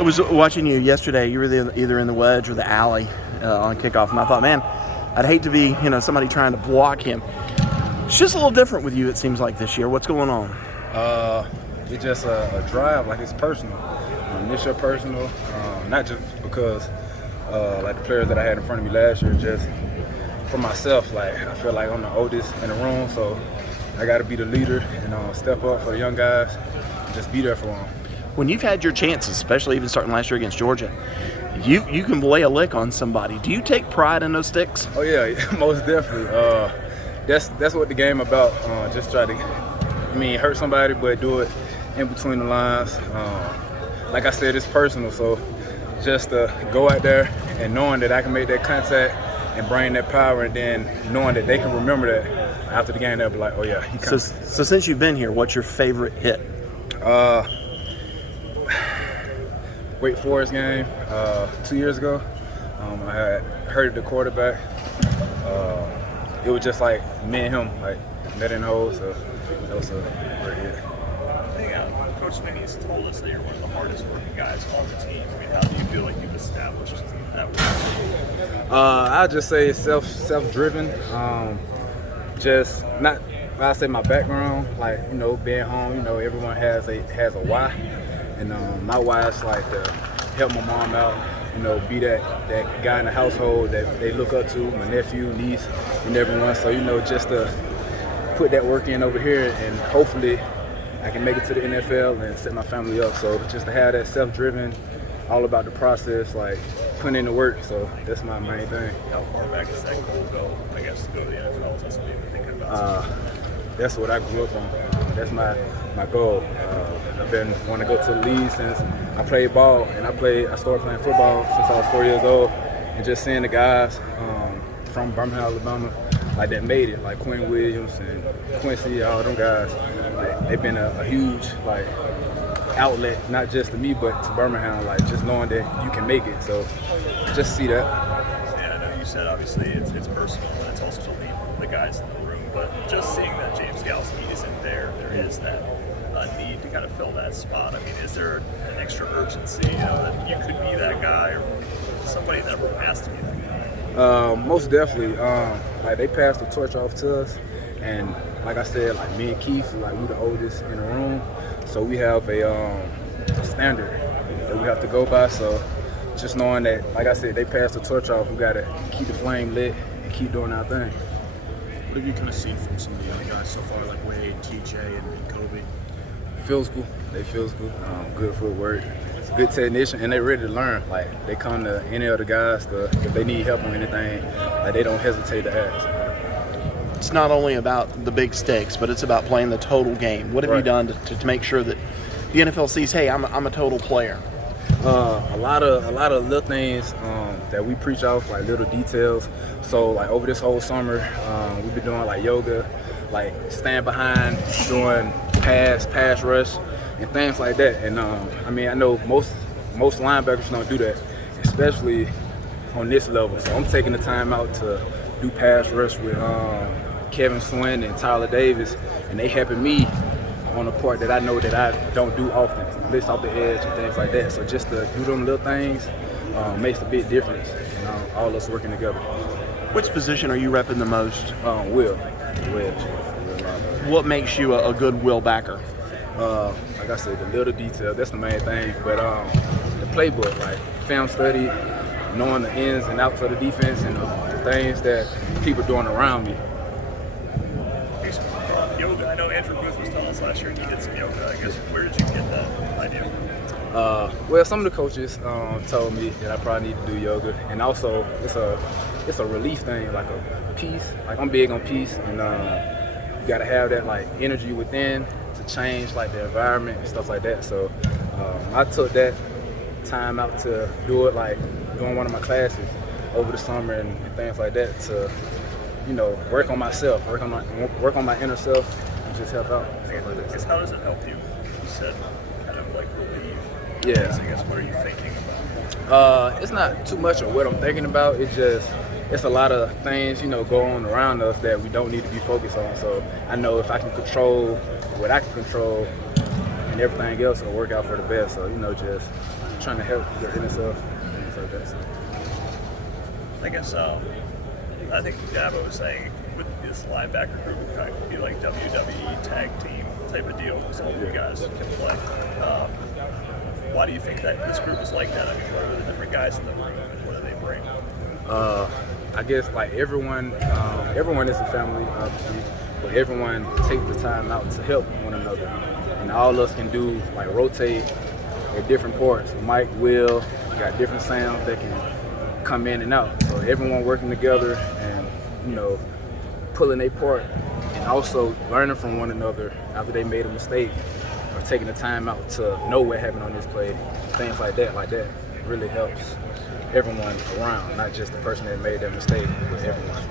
I was watching you yesterday. You were either in the wedge or the alley on kickoff, and I thought, man, I'd hate to be, somebody trying to block him. It's just a little different with you, it seems like, this year. What's going on? It's just a drive, like it's personal. It's your personal, not just because like the players that I had in front of me last year, just for myself. Like I feel like I'm the oldest in the room, so I got to be the leader and step up for the young guys and just be there for them. When you've had your chances, especially even starting last year against Georgia, you can lay a lick on somebody. Do you take pride in those sticks? Oh yeah, most definitely. That's what the game about. Just try to, hurt somebody, but do it in between the lines. Like I said, it's personal, so just go out there and knowing that I can make that contact and bring that power, and then knowing that they can remember that after the game, they'll be like, oh yeah, he comes. So since you've been here, what's your favorite hit? Wake Forest game 2 years ago. I had hurt the quarterback. It was just like me and him, like net in the hole, so that was a great hit. Coach Smitty's told us that you're one of the hardest working guys on the team. How do you feel like you've established that work? I'd just say self-driven. Just not. I say my background, like being home. Everyone has a why, and my why is like to help my mom out. Be that guy in the household that they look up to, my nephew, niece, and everyone. So just to put that work in over here, and hopefully I can make it to the NFL and set my family up. So just to have that self-driven, all about the process, like putting in the work. So that's my main thing. How far back is that goal go? I guess to go to the NFL. Is that something you've been thinking about? That's what I grew up on. That's my goal. I've been wanting to go to the league since I played ball, and I started playing football since I was 4 years old, and just seeing the guys from Birmingham, Alabama, like that made it, like Quinn Williams and Quincy, all them guys, like they've been a huge like outlet, not just to me but to Birmingham, like just knowing that you can make it. So just see that. Yeah, I know you said obviously it's personal, and it's also to lead the guys in the room, but just seeing that James Galsky isn't there is that need to kind of fill that spot. Is there an extra urgency, that you could be that guy, or somebody that has to be that guy? Most definitely. Like they passed the torch off to us, and like I said, like me and Keith, like we the oldest in the room, so we have a standard that we have to go by. So just knowing that, like I said, they passed the torch off, we gotta keep the flame lit and keep doing our thing. What have you kind of seen from some of the young guys so far, like Wade, TJ, and Kobe? Physical, they physical, good footwork, good technician, and they ready to learn. Like they come to any of the guys if they need help on anything, like they don't hesitate to ask. It's not only about the big stakes, but it's about playing the total game. What have you done to make sure that the NFL sees, hey, I'm a total player? A lot of little things that we preach off, like little details. So like over this whole summer, we've been doing like yoga, like stand behind, doing pass rush, and things like that. And I know most linebackers don't do that, especially on this level. So I'm taking the time out to do pass rush with Kevin Swin and Tyler Davis, and they helping me on the part that I know that I don't do often, blitz off the edge and things like that. So just to do them little things makes a big difference, all us working together. Which position are you repping the most? Will. What makes you a good will backer? Like I said, the little detail, that's the main thing. But the playbook, like film study, knowing the ins and outs of the defense and the things that people doing around me. Yoga, I know Andrew Booth was telling us last year he did some yoga. I guess, where did you get that idea from? Well, some of the coaches told me that I probably need to do yoga, and also it's a relief thing, like a peace. Like I'm big on peace, and you gotta have that like energy within to change like the environment and stuff like that. So I took that time out to do it, like doing one of my classes over the summer and things like that to work on myself, work on my inner self, and just help out. I guess how does it help you? You said kind of like relieve. Yeah. I guess what are you thinking about? It's not too much of what I'm thinking about. It's a lot of things, go on around us that we don't need to be focused on. So I know if I can control what I can control, and and everything else will work out for the best. So, just trying to help your inner self for the best. I guess I think Dabo was saying with this linebacker group, it kind of be like WWE tag team type of deal because all of you guys can play. Why do you think that this group is like that? I mean, what are the different guys in the room and what do they bring? I guess like everyone is a family, obviously, but everyone take the time out to help one another, and all of us can do like rotate at different parts. Mike, Will, got different sounds that can come in and out. So everyone working together and pulling their part, and also learning from one another after they made a mistake, or taking the time out to know what happened on this play, things like that really helps everyone around, not just the person that made that mistake, but everyone.